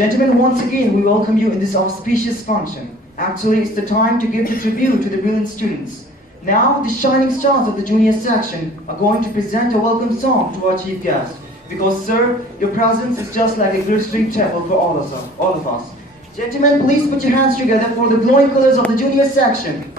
Gentlemen, once again, we welcome you in this auspicious function. Actually, it's the time to give the tribute to the brilliant students. Now, the shining stars of the junior section are going to present a welcome song to our chief guest. Because, sir, your presence is just like a glittering temple for all of us. Gentlemen, please put your hands together for the glowing colors of the junior section.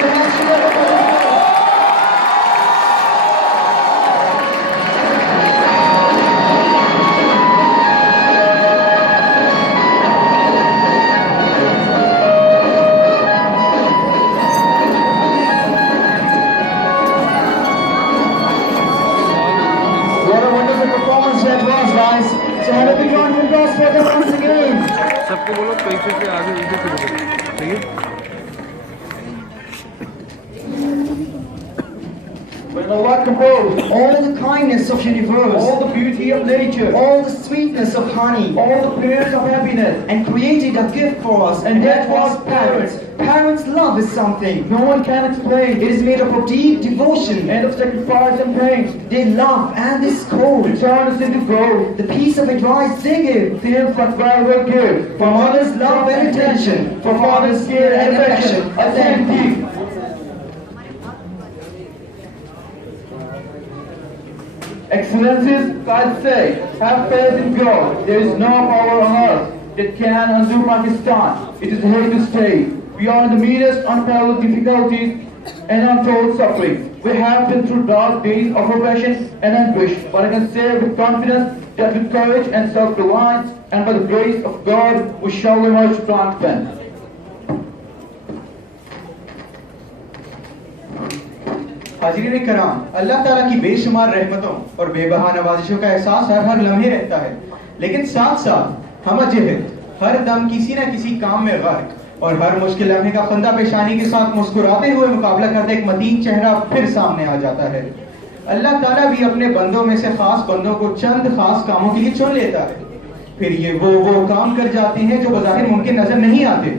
What a wonderful performance that was, guys. So have a big round of applause for them once again. सबको बोलो पीछे से आगे इधर से निकलो, ठीक है? Well, what composed all the kindness of universe, all the beauty of nature, all the sweetness of honey, all the prayers of happiness, and created a gift for us, and that was parents. Parents' love is something no one can explain. It is made up of deep devotion and of sacrifice and pain. They love and they scold to turn us into gold. The piece of advice they give feels like valuable gift. For mothers' love and attention, for fathers' care and affection, a thank you. Excellencies, I say, have faith in God. There is no power on earth that can undo Pakistan. It is here to stay. We are in the midst unparalleled difficulties and untold suffering. We have been through dark days of oppression and anguish, but I can say with confidence that with courage and self-reliance and by the grace of God, we shall emerge triumphant. حاضرین کرام، اللہ تعالیٰ کی بے شمار رحمتوں اور بے بہا نوازشوں کا احساس ہر لمحے رہتا ہے، لیکن ساتھ ساتھ ہم جہد ہر دم کسی نہ کسی کام میں غرق اور ہر مشکل لمحے کا خندہ پیشانی کے ساتھ مسکراتے ہوئے مقابلہ کرتے ایک متین چہرہ پھر سامنے آ جاتا ہے۔ اللہ تعالیٰ بھی اپنے بندوں میں سے خاص بندوں کو چند خاص کاموں کے لیے چن لیتا ہے، پھر یہ وہ کام کر جاتے ہیں جو بظاہر ممکن نظر نہیں آتے۔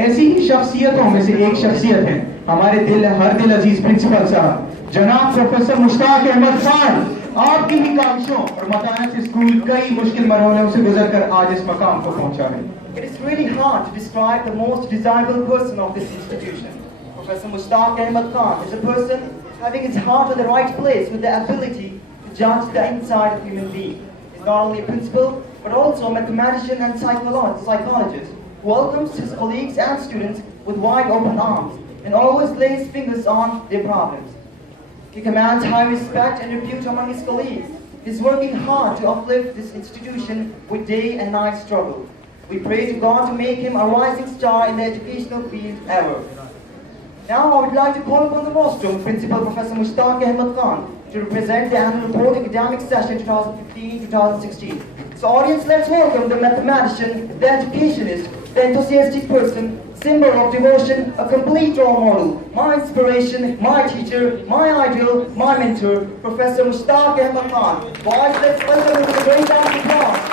ایسی ہی شخصیتوں میں سے ایک شخصیت ہے ہمارے ہر دل عزیز پرنسپل صاحب جناب پروفیسر مشتاق احمد خان۔ آپ کی ہی کاوشوں اور متانت سے اسکول کئی مشکل مرحلوں سے گزر کر آج اس مقام کو پہنچا ہے۔ It is really hard to describe the most desirable person of this institution. Professor Mushtaq Ahmed Khan is a person having his heart in the right place with the ability to judge the inside of human being. He is not only a principal, but also a mathematician and psychologist who welcomes his colleagues and students with wide open arms and always lays fingers on their problems. He commands high respect and repute among his colleagues. He is working hard to uplift this institution with day and night struggle. We pray to God to make him a rising star in the educational field ever. Now I would like to call upon the rostrum Principal Professor Mushtaq Ahmed Khan to represent the annual report academic session 2015-2016. So audience, let's welcome the mathematician, the educationist, the enthusiastic person, symbol of devotion, a complete role model, my inspiration, my teacher, my ideal, my mentor, Professor Mushtaq Ahmed Khan. Boys, let's welcome him with a great round of applause.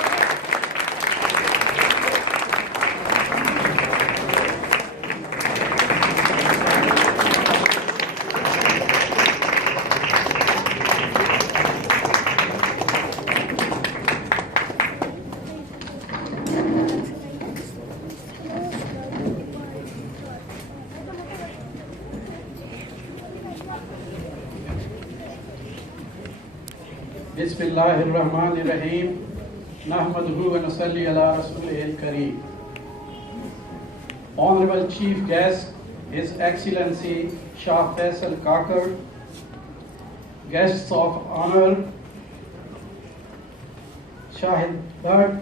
بسم اللہ الرحمن الرحیم نحمدہ و نصلی علی رسولہ الکریم. Honorable Chief Guest, His Excellency Shah Faisal Kakar, Guests of Honor, Shahid Bhatt,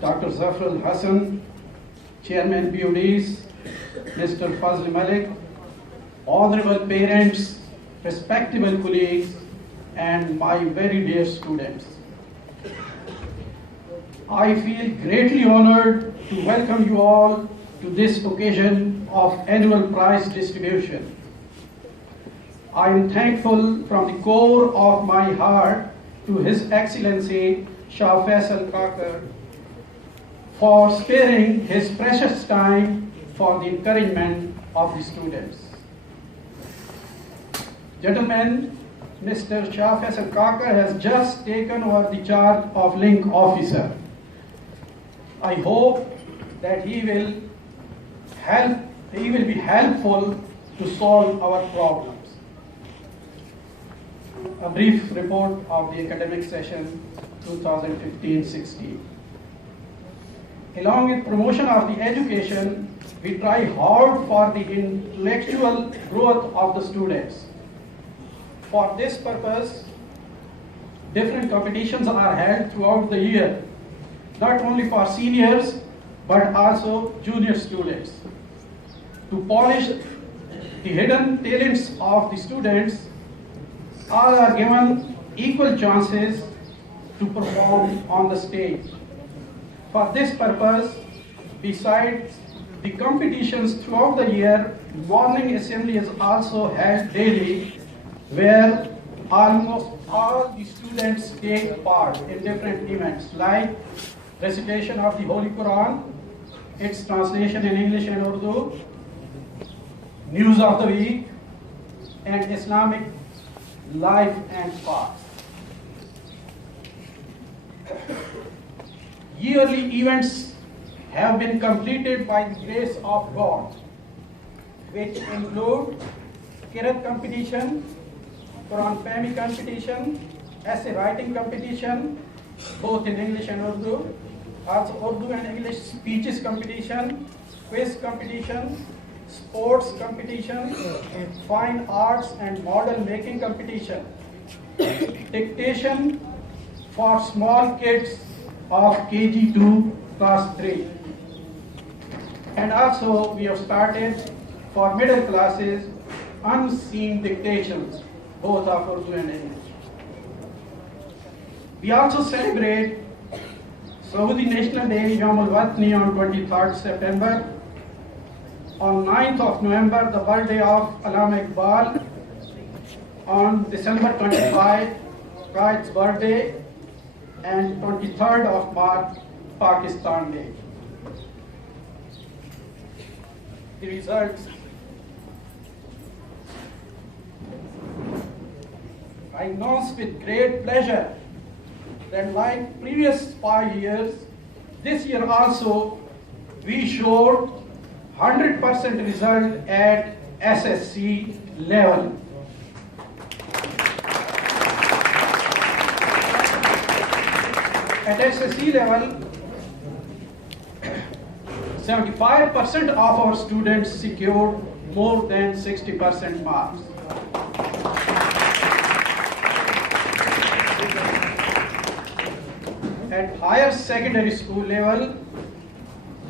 Dr. Zafar Hassan, Chairman BUDs, Mr. Fazl Malik, Honorable parents, respectable colleagues, and my very dear students. I feel greatly honored to welcome you all to this occasion of annual prize distribution. I am thankful from the core of my heart to His Excellency Shah Faisal Kakar for sparing his precious time for the encouragement of the students. Gentlemen, Mr. Shah Faisal Kakar has just taken over the charge of link officer. I hope that he will be helpful to solve our problems. A brief report of the academic session 2015-16. along with promotion of the education, we try hard for the intellectual growth of the students. For this purpose, different competitions are held throughout the year, not only for seniors, but also junior students. To polish the hidden talents of the students, all are given equal chances to perform on the stage. For this purpose, besides the competitions throughout the year, morning assembly is also held daily, where almost all the students take part in different events like recitation of the Holy Quran, its translation in English and Urdu, news of the week, and Islamic life and fast. Yearly events have been completed by the grace of God, which include Qiraat competition, Quran Fahmi competition, essay writing competition, both in English and Urdu, also Urdu and English speeches competition, quiz competition, sports competition, fine arts and model making competition, dictation for small kids of KG 2 class 3. And also we have started for middle classes unseen dictations, both of Urdu and English. We also celebrate Saudi National Day Yawm al-Watni on 23rd September. On 9th of November, the birthday of Allama Iqbal. On December 25, Pride's birthday. And 23rd of March, Pakistan Day. The results. I announce with great pleasure that like previous 5 years, this year also we showed 100% result at SSC level. At SSC level, 75% of our students secured more than 60% marks. At higher secondary school level,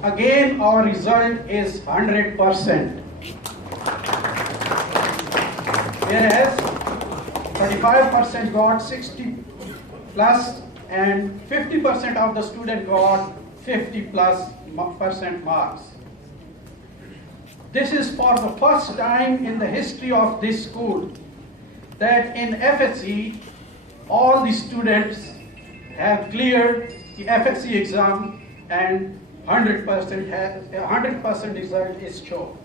again our result is 100%. Whereas 35% got 60 plus and 50% of the student got 50+% marks. This is for the first time in the history of this school that in FSC all the students have cleared the FSC exam and 100% result is shown.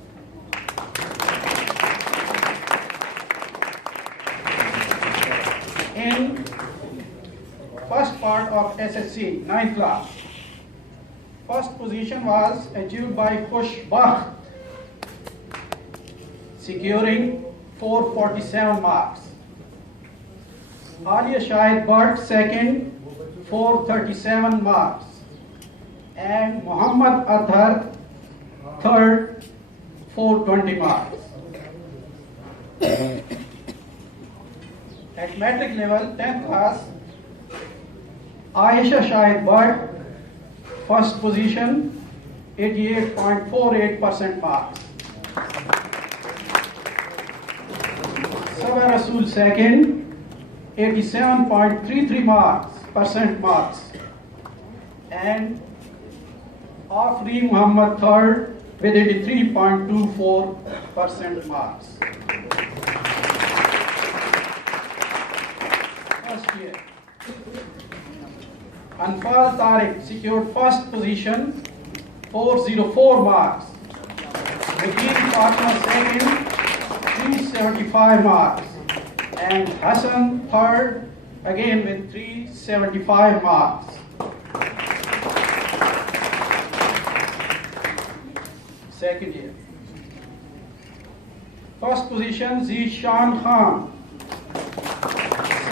In first part of SSC, 9th class, first position was achieved by Khush Bakht, securing 447 marks. Alia Shahid Bhatt, second, 437 marks. And Muhammad Adhar, third, 420 marks. At matric level, 10th class, Aisha Shahid Bhatt, first position, 88.48% marks. Sabah Rasool, second, 87.33% marks. And Afri Muhammad, third, with 83.24% marks. First year. Anfal Tariq secured first position, 404 marks. Nadeem Fatima, second, 375 marks. And Hassan, third, again with 375 marks. Second year. First position, Zishan Khan,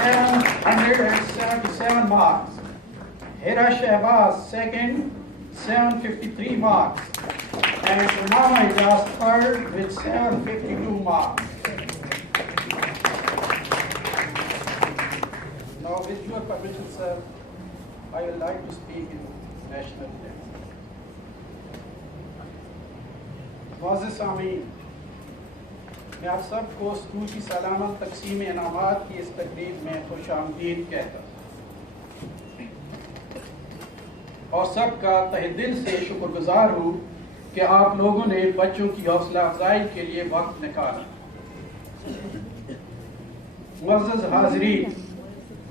777 marks. Hira Shehbaz, second, 753 marks. And Umama Ijaz third with 752 marks. Now, with your permission, sir, I would like to speak in national anthem. معزز سامعین، میں آپ سب کو school کی سالانہ تقسیم انعامات کی اس تقریب میں خوش آمدید کہتا ہوں اور سب کا تہ دل سے شکر گزار ہوں کہ آپ لوگوں نے بچوں کی حوصلہ افزائی کے لیے وقت نکالا۔ معزز حاضرین،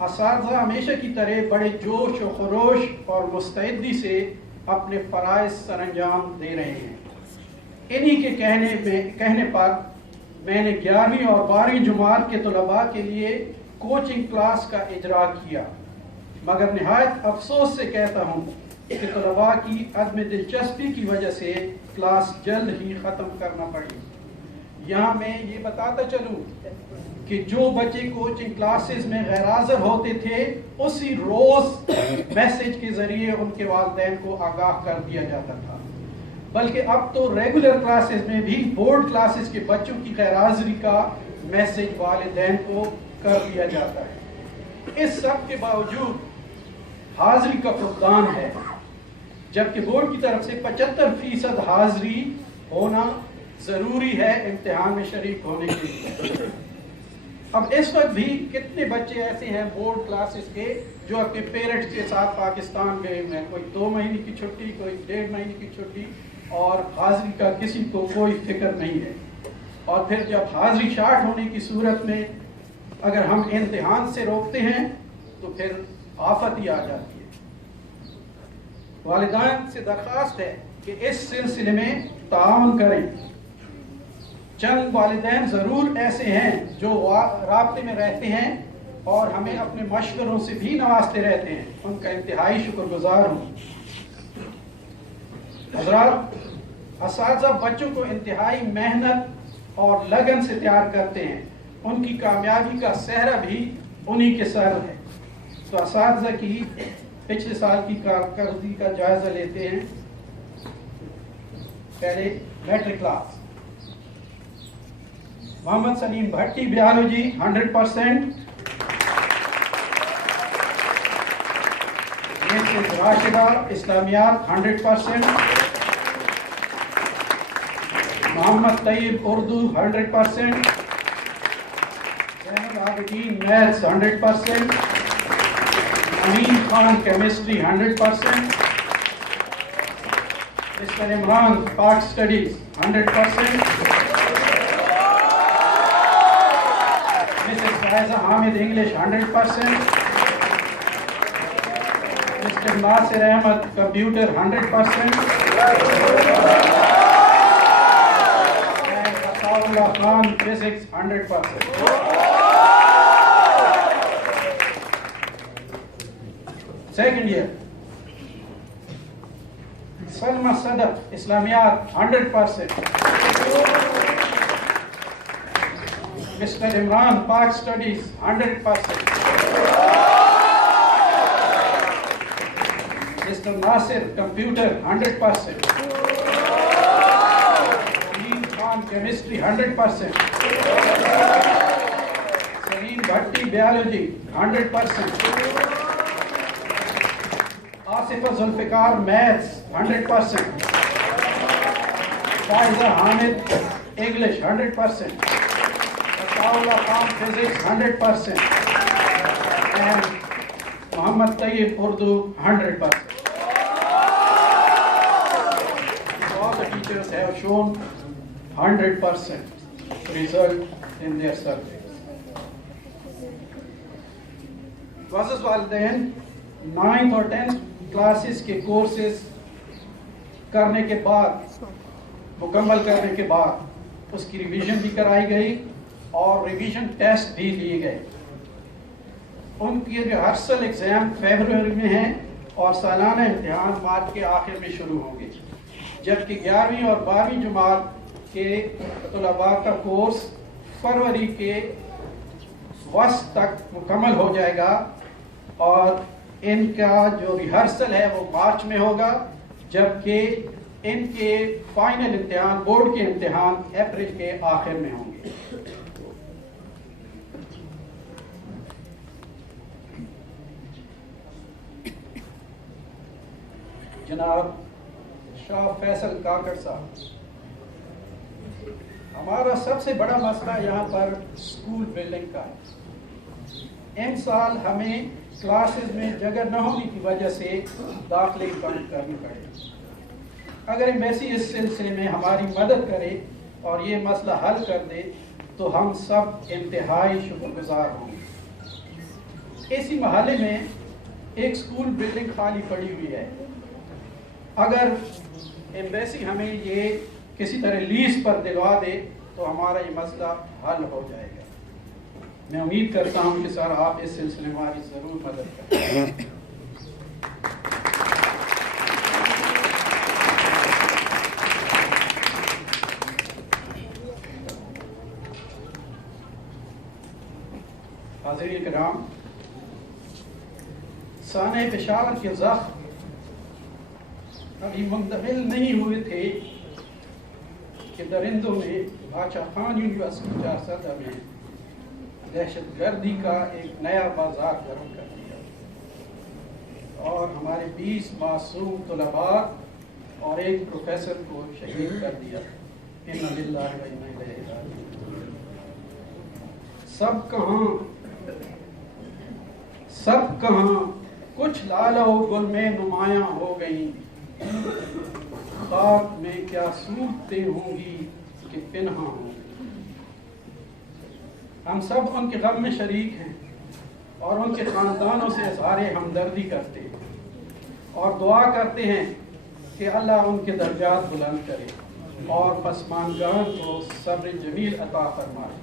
اساتذہ ہمیشہ کی طرح بڑے جوش و خروش اور مستعدی سے اپنے فرائض سر انجام دے رہے ہیں۔ انہی کے کہنے پر میں نے 11ویں اور 12ویں جماعت کے طلباء کے لیے کوچنگ کلاس کا اجرا کیا، مگر نہایت افسوس سے کہتا ہوں کہ طلباء کی عدم دلچسپی کی وجہ سے کلاس جلد ہی ختم کرنا پڑی۔ یہاں میں یہ بتاتا چلوں کہ جو بچے کوچنگ کلاسز میں غیر حاضر ہوتے تھے اسی روز میسج کے ذریعے ان کے والدین کو آگاہ کر دیا جاتا تھا، بلکہ اب تو ریگولر کلاسز میں بھی بورڈ کلاسز کے بچوں کی غیر حاضری کا میسج والدین کو کر دیا جاتا ہے۔ اس سب کے باوجود حاضری کا فقدان ہے، جبکہ بورڈ کی طرف سے 75% حاضری ہونا ضروری ہے امتحان میں شریک ہونے کے لیے۔ اب اس وقت بھی کتنے بچے ایسے ہیں بورڈ کلاسز کے جو اپنے پیرنٹس کے ساتھ پاکستان گئے ہوئے ہیں، کوئی 2 مہینے کی چھٹی، کوئی 1.5 مہینے کی چھٹی، اور حاضری کا کسی کو کوئی فکر نہیں ہے۔ اور پھر جب حاضری شارٹ ہونے کی صورت میں اگر ہم امتحان سے روکتے ہیں تو پھر آفت ہی آ جاتی ہے۔ والدین سے درخواست ہے کہ اس سلسلے میں تعاون کریں۔ چند والدین ضرور ایسے ہیں جو رابطے میں رہتے ہیں اور ہمیں اپنے مشوروں سے بھی نوازتے رہتے ہیں، ان کا انتہائی شکر گزار ہوں۔ حضرات، اساتذہ بچوں کو انتہائی محنت اور لگن سے تیار کرتے ہیں، ان کی کامیابی کا سہرا بھی انہی کے سر ہے۔ تو اساتذہ کی پچھلے سال کی کارکردگی کا جائزہ لیتے ہیں۔ پہلے matric class, Muhammad Saleem Bhatti biology 100%، Rashida Islamiyat 100%، Muhammad Tayyab Urdu 100%، Zain ul-Abideen maths 100%، Amin Khan chemistry 100%، mister Imran Pak studies 100%، Mrs Faiza Hamid English 100%، mister Nasir Ahmed computer 100%، Allah Khan physics 100%۔ Second year, Salma Sidq Islamiyat 100%، mister Imran Pak studies 100%، mister Nasir computer 100%، chemistry 100%، Saleem Bhatti biology 100%، Asif Zulfiqar maths 100%، Faiza Hamid English 100%، Allah Khan physics 100%، and Muhammad Tayyab Urdu 100%. All the teachers have shown 100% result in their surveys. معزز والدین، 9th اور 10th classes کے courses کرنے کے بعد، مکمل کرنے کے بعد اس کی ریویژن بھی کرائی گئی اور ریویژن ٹیسٹ بھی لیے گئے۔ ان کی ریہرسل ایگزام فیبروری میں ہیں اور سالانہ امتحان مارچ کے آخر میں شروع ہوں گے، جبکہ 11ویں اور 12ویں جماعت کے طلباء کا کورس فروری کے وسط تک مکمل ہو جائے گا اور ان کا جو ریہرسل ہے وہ مارچ میں ہوگا جبکہ ان کے فائنل امتحان، بورڈ کے امتحان اپریل کے آخر میں ہوں گے۔ جناب شاہ فیصل کاکڑ صاحب، ہمارا سب سے بڑا مسئلہ یہاں پر اسکول بلڈنگ کا ہے۔ ان سال ہمیں کلاسز میں جگہ نہ ہونے کی وجہ سے داخلے بند کرنے پڑے۔ اگر ایمبیسی اس سلسلے میں ہماری مدد کرے اور یہ مسئلہ حل کر دے تو ہم سب انتہائی شکر گزار ہوں گے۔ اسی محلے میں ایک اسکول بلڈنگ خالی پڑی ہوئی ہے، اگر ایمبیسی ہمیں یہ کسی طرح لیز پر دلوا دے تو ہمارا یہ مسئلہ حل ہو جائے گا۔ میں امید کرتا ہوں کہ سر آپ اس سلسلے میں ہماری ضرور مدد کریں۔ حاضرین کرام، سانحہ پشاور کے زخم ابھی مندمل نہیں ہوئے تھے کہ درندوں نے بادشاہ خان یونیورسٹی چارسدہ میں دہشت گردی کا ایک نیا بازار گرم کر دیا اور ہمارے 20 معصوم طلباء اور ایک پروفیسر کو شہید کر دیا۔ انا للہ و انا الیہ راجعون۔ سب کہاں کچھ لالو گل میں نمایاں ہو گئیں، خاک میں کیا صورتیں ہوں گی کہ پنہاں ہوں گی۔ ہم سب ان کے غم میں شریک ہیں اور ان کے خاندانوں سے اظہار ہمدردی کرتے ہیں اور دعا کرتے ہیں کہ اللہ ان کے درجات بلند کرے اور پسماندگان کو صبر جمیل عطا فرمائے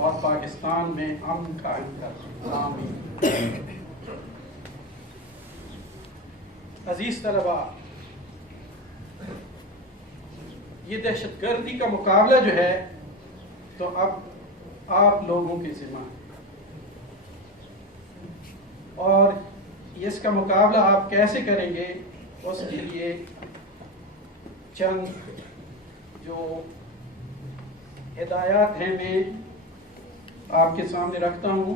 اور پاکستان میں امن قائم کرے۔ آمین۔ عزیز طلباء، یہ دہشت گردی کا مقابلہ جو ہے تو اب آپ لوگوں کے ذمہ ہے، اور اس کا مقابلہ آپ کیسے کریں گے اس کے لیے چند جو ہدایات ہیں میں آپ کے سامنے رکھتا ہوں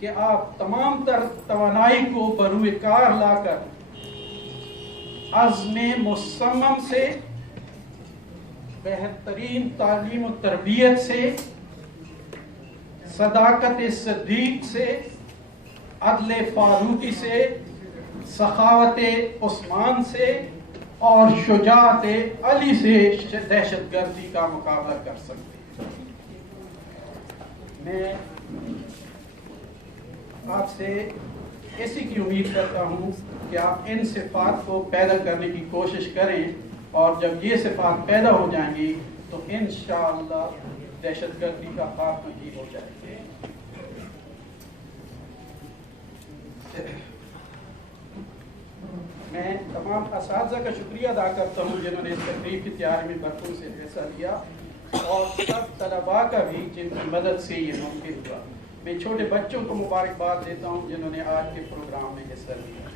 کہ آپ تمام تر توانائی کو بروئے کار لا کر عزم مصمم سے، بہترین تعلیم و تربیت سے، صداقت صدیق سے، عدل فاروقی سے، سخاوت عثمان سے اور شجاعت علی سے دہشت گردی کا مقابلہ کر سکتے ہیں۔ میں آپ سے اسی کی امید کرتا ہوں کہ آپ ان صفات کو پیدا کرنے کی کوشش کریں، اور جب یہ صفات پیدا ہو جائیں گی تو انشاءاللہ دہشت گردی کا خاتمہ بھی ہو جائے گا۔ میں تمام اساتذہ کا شکریہ ادا کرتا ہوں جنہوں نے اس تقریب کی تیاری میں بھرپور سے حصہ لیا، اور سب طلباء کا بھی جن کی مدد سے یہ ممکن ہوا۔ میں چھوٹے بچوں کو مبارکباد دیتا ہوں جنہوں نے آج کے پروگرام میں حصہ لیا۔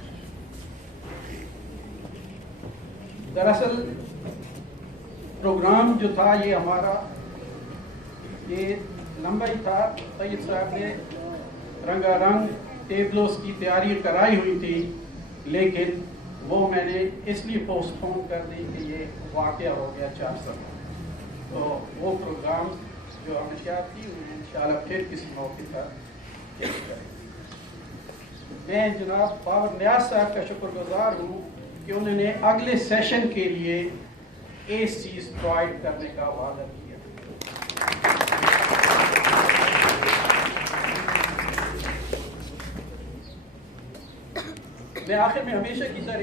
دراصل پروگرام جو تھا یہ ہمارا یہ لمبا ہی تھا، سید صاحب نے رنگا رنگ ٹیبلوز کی تیاری کرائی ہوئی تھی، لیکن وہ میں نے اس لیے پوسٹ پون کر دی کہ یہ واقعہ ہو گیا 4 سال، تو وہ پروگرام جو ہمیں کیا تھی انشاءاللہ پھر کسی موقع پر میں جناب بابر نیاز صاحب کا شکر گزار ہوں کہ انہوں نے اگلے سیشن کے لیے ایس چیز پرووائڈ کرنے کا وعدہ کیا۔ میں آخر میں ہمیشہ کی طرح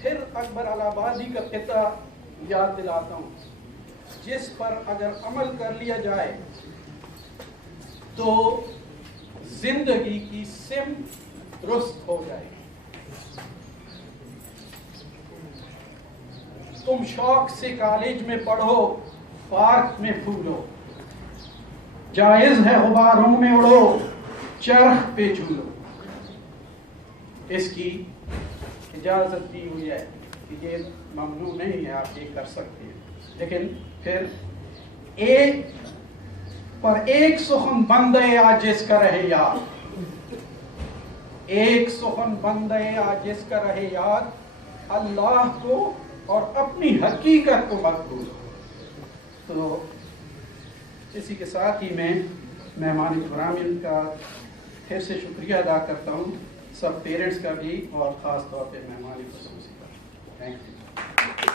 پھر اکبر الہٰبادی کا قطعہ یاد دلاتا ہوں، جس پر اگر عمل کر لیا جائے تو زندگی کی سمت درست ہو جائے گی۔ تم شوق سے کالج میں پڑھو، پارک میں پھولو، جائز ہے غباروں میں اڑو، چرخ پہ جھولو۔ اس کی اجازت دی ہوئی ہے کہ یہ ممنوع نہیں ہے، آپ یہ کر سکتے ہیں، لیکن پھر ایک پر ایک سخن بندے عاجز کا رہے یاد، ایک سخن بندے عاجز کا رہے یاد، اللہ کو اور اپنی حقیقت کو مت بھولو۔ تو اسی کے ساتھ ہی میں مہمان اکرامی کا پھر سے شکریہ ادا کرتا ہوں، سب پیرنٹس کا بھی اور خاص طور پہ مہمان خصوصی کا۔ Thank you.